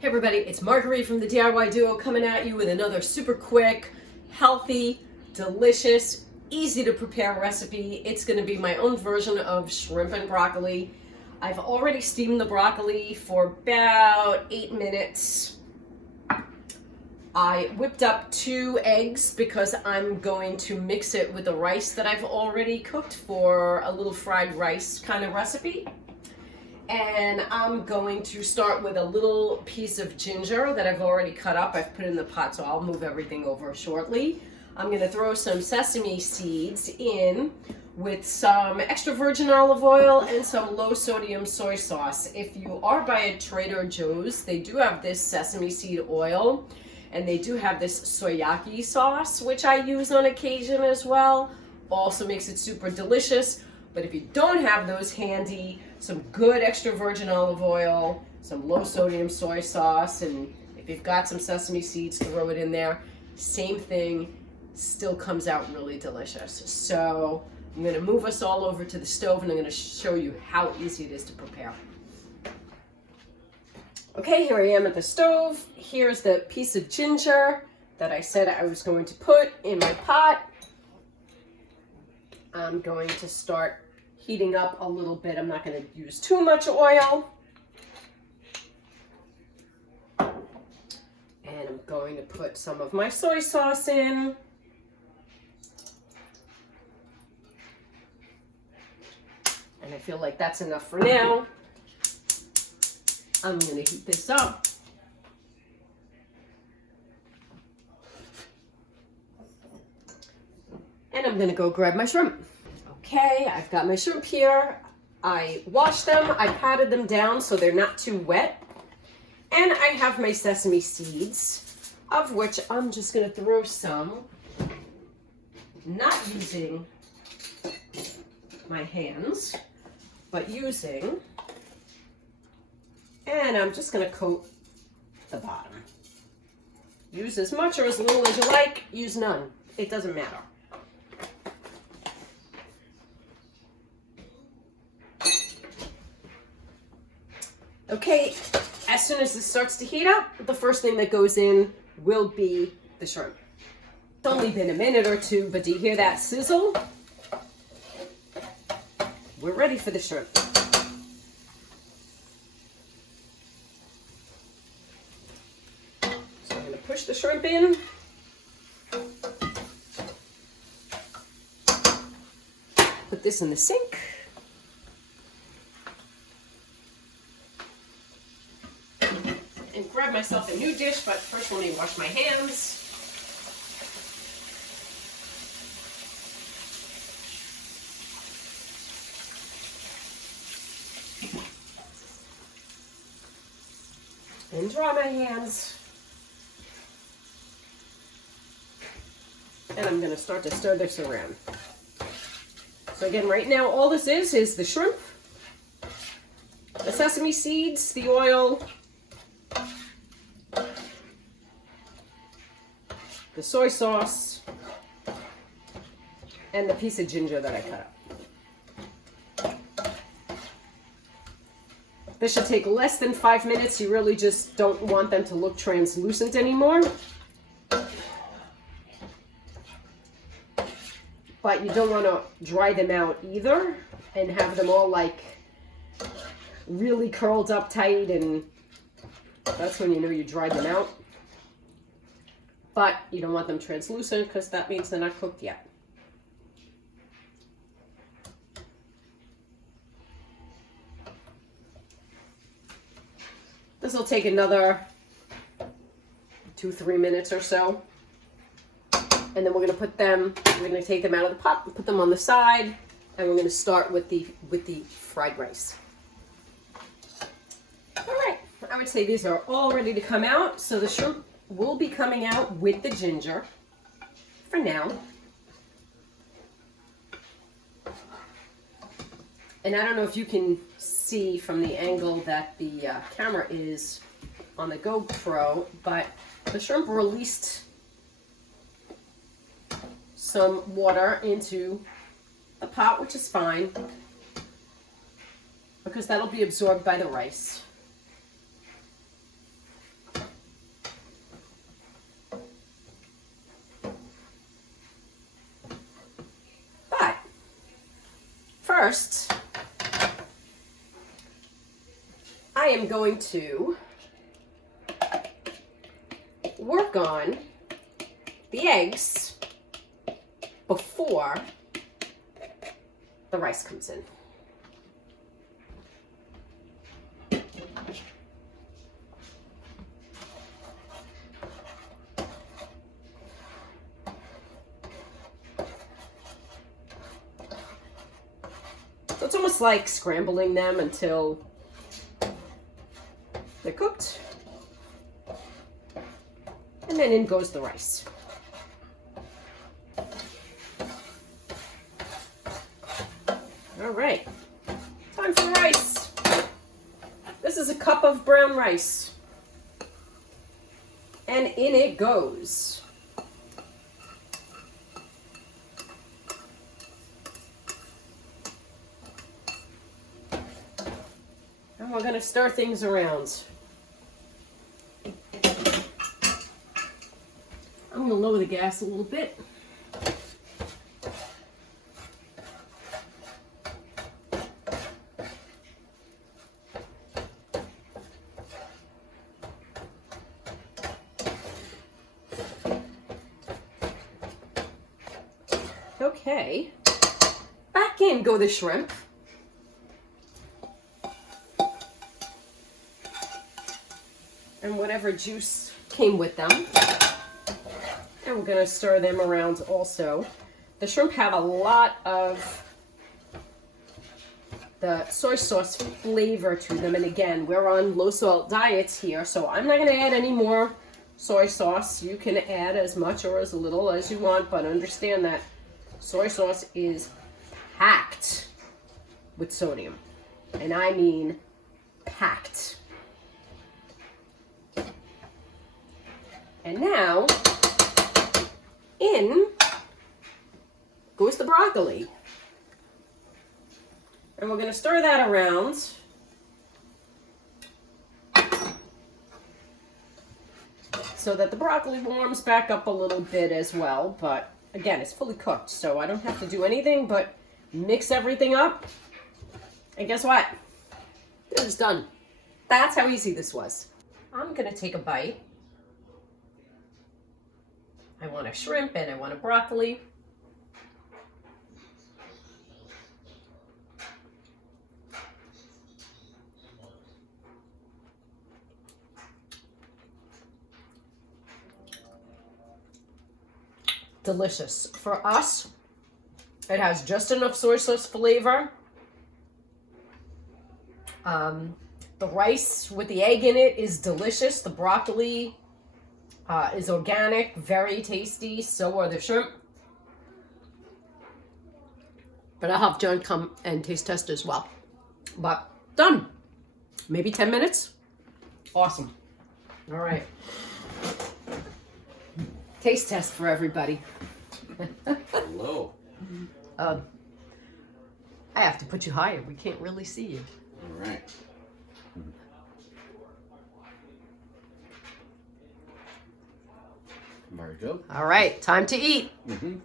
Hey everybody, it's Marguerite from the DIY Duo coming at you with another super quick, healthy, delicious, easy to prepare recipe. It's going to be my own version of shrimp and broccoli. I've already steamed the broccoli for about 8 minutes. I whipped up 2 eggs because I'm going to mix it with the rice that I've already cooked for a little fried rice kind of recipe. And I'm going to start with a little piece of ginger that I've already cut up. I've put in the pot, so I'll move everything over shortly. I'm going to throw some sesame seeds in with some extra virgin olive oil and some low sodium soy sauce. If you are by a Trader Joe's, they do have this sesame seed oil, and they do have this soyaki sauce, which I use on occasion as well. Also makes it super delicious. But if you don't have those handy, some good extra virgin olive oil, some low sodium soy sauce, and if you've got some sesame seeds, throw it in there. Same thing, still comes out really delicious. So I'm going to move us all over to the stove and I'm going to show you how easy it is to prepare. Okay, here I am at the stove. Here's the piece of ginger that I said I was going to put in my pot. I'm going to start heating up a little bit. I'm not going to use too much oil. And I'm going to put some of my soy sauce in. And I feel like that's enough for now. I'm going to heat this up. And I'm going to go grab my shrimp. Okay, I've got my shrimp here. I washed them, I patted them down so they're not too wet. And I have my sesame seeds, of which I'm just going to throw some, not using my hands, but using, and I'm just going to coat the bottom. Use as much or as little as you like, use none. It doesn't matter. Okay, as soon as this starts to heat up, the first thing that goes in will be the shrimp. It's only been a minute or two, but do you hear that sizzle? We're ready for the shrimp. So I'm going to push the shrimp in. Put this in the sink. And grab myself a new dish, but first let me wash my hands. And dry my hands. And I'm going to start to stir this around. So again, right now, all this is the shrimp, the sesame seeds, the oil, the soy sauce, and the piece of ginger that I cut up. This should take less than 5 minutes. You really just don't want them to look translucent anymore. But you don't want to dry them out either and have them all like really curled up tight, and that's when you know you dried them out. But you don't want them translucent because that means they're not cooked yet. This will take another 2-3 minutes or so. And then we're going to take them out of the pot and put them on the side. And we're going to start with the fried rice. All right, I would say these are all ready to come out. So the shrimp will be coming out with the ginger for now. And I don't know if you can see from the angle that the camera is on the GoPro, but the shrimp released some water into the pot, which is fine because that'll be absorbed by the rice. first, I am going to work on the eggs before the rice comes in. So it's almost like scrambling them until they're cooked. And then in goes the rice. All right, time for rice. This is a cup of brown rice. And in it goes. And we're gonna stir things around. I'm gonna lower the gas a little bit. Okay, back in go the shrimp. And whatever juice came with them. And we're gonna stir them around also. The shrimp have a lot of the soy sauce flavor to them. And again, we're on low salt diets here, so I'm not gonna add any more soy sauce. You can add as much or as little as you want, but understand that soy sauce is packed with sodium. And I mean packed. And now, in goes the broccoli. And we're going to stir that around. So that the broccoli warms back up a little bit as well. But again, it's fully cooked, so I don't have to do anything but mix everything up. And guess what? It was done. That's how easy this was. I'm going to take a bite. I want a shrimp and I want a broccoli. Delicious. For us, it has just enough soy sauce flavor. The rice with the egg in it is delicious. The broccoli is organic, very tasty. So are the shrimp. But I'll have John come and taste test as well. But done. Maybe 10 minutes. Awesome. All right. Taste test for everybody. Hello. I have to put you higher. We can't really see you. All right. Very good. All right, time to eat. Mm-hmm.